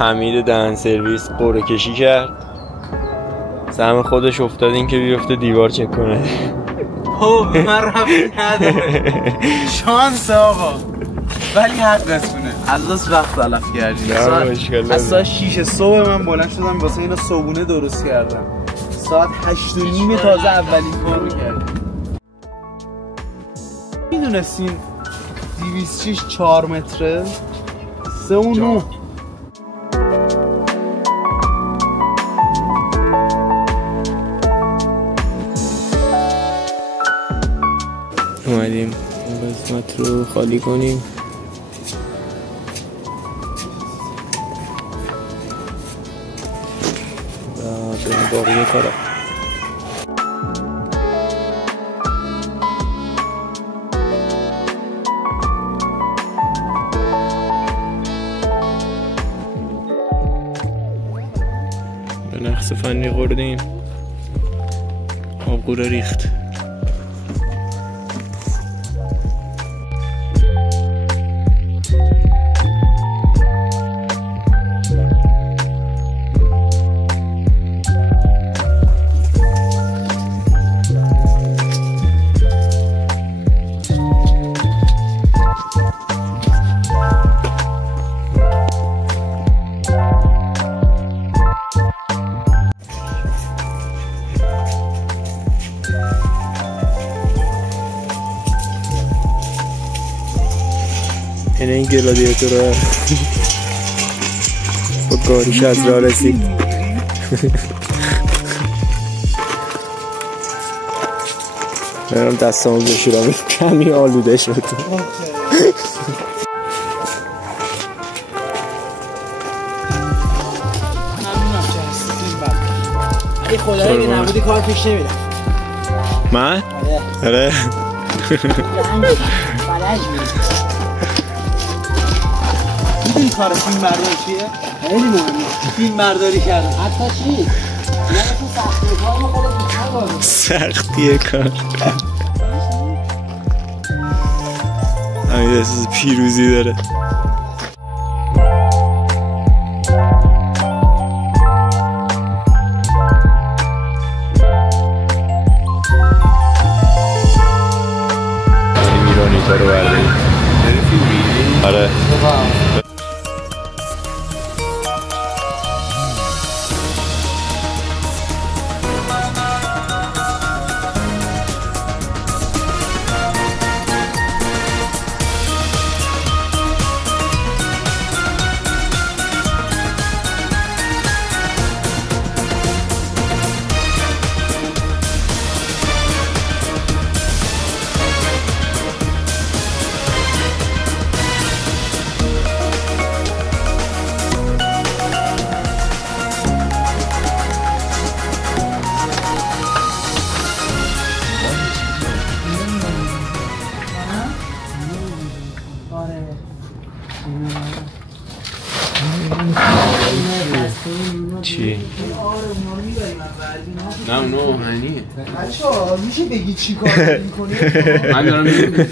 حمید دهن سرویس قرعه کشی کرد، سهم خودش افتاد این که بیفته دیوار چک کنه. خب من رفتی نداره، شانس آقا، ولی حقتونه. از وقت تلف کردیم. از ساعت 6 صبح من بلند شدم واسه اینا صبحونه درست کردم. ساعت 8:30 تازه اولین کارو کردیم. میدونستین 206 4 متره 3 و 9. اومدیم این قسمت رو خالی کنیم. و بریم باقی کارا. به نقص فنی خوردیم، آبگوره ریخت. این گلادیاتور با گاریش از راه رسید. برم دستامو بشورم کمی آلوده شد. ای خدایی که نبودی کار پیش نمیرم. من؟ آره. این کار فیلم برداری چیه؟ خیلی مهمه. فیلم برداری کردن. حتی چی؟ یعنی تو سختی کار خودت بیشتر باید. سختی کار. همین احساس پیروزی داره. ایرانی تا رو برداری. آره. چی؟ نه اونو آهنیه. بچه‌ها میشه بگی چی کار می‌کنی؟ من دارم میگم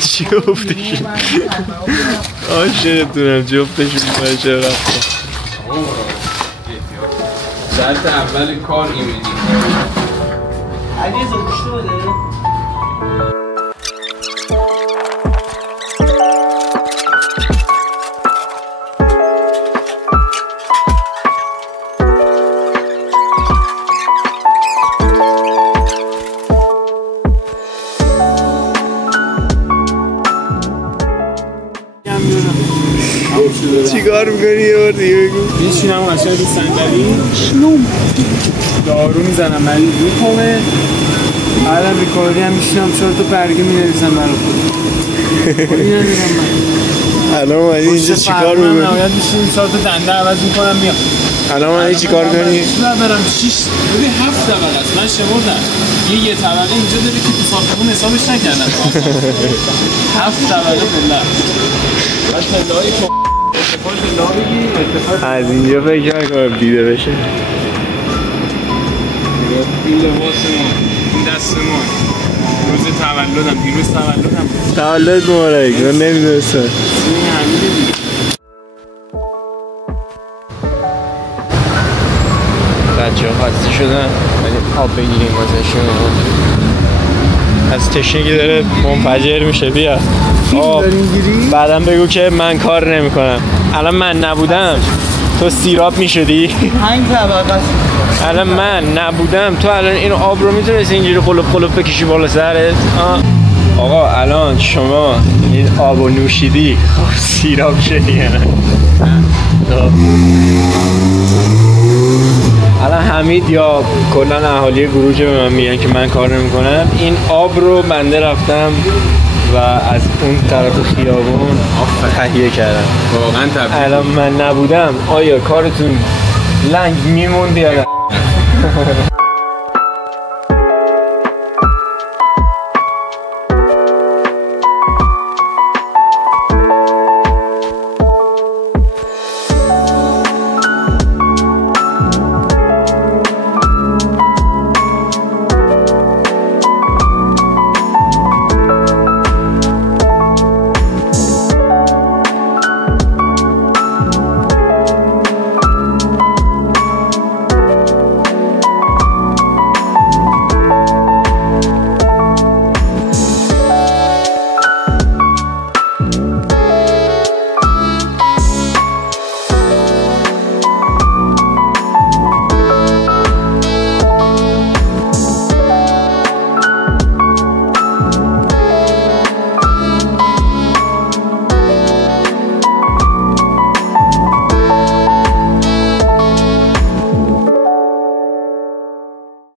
چی گفتشون؟ عاشقتونم جفتشون بچه رفتن. شرط اول کار ایمیدی علیرضا گوش بده. چیکار میکنی یه بار دیگه بگو؟ میشینم قشنگ رو صندلی دارو میزنم ولی میکنه، بعدم ریکاردی هم میشینم 4 تا برگه مینویسم برای خودم. اینو میگم من الان اومدی اینجا چیکار میکنی؟ نهایت میشینیم 4 تا دنده عوض میکنم میام. الان اومدی چیکار کنی؟ برم 6 ببین 7 طبقه است، من شمردم یه طبقه اینجا داره که تو ساختمون حسابش نکردن. 7 طبقه بالله. بعد لای از اینجا فکر نکنم دیده بشه. این لباس ما، این دست ما، روز تولدم، دیروز تولدم. تولد مبارک. من نمیدونستم. این حمیده دیگه. بچه ها خسته شدن ولی آب بگیریم واسهشون. از تشنگی داره منفجر میشه. بیا آب بعدم بگو که من کار نمی کنم. الان من نبودم تو سیراب میشدی. 5 طبقه. الان من نبودم تو الان این آب رو میتونستی اینجوری قلوب بکشی بالا سرت. آقا الان شما این آب رو نوشیدی خب سیراب شدی. الان حمید یا کلا اهالی گروج به من میگن که من کار نمیکنم. این آب رو بنده رفتم و از اون طرف خیابون تهیه کردم. واقعا تبریک. الان من نبودم آیا کارتون لنگ میموند یا نه؟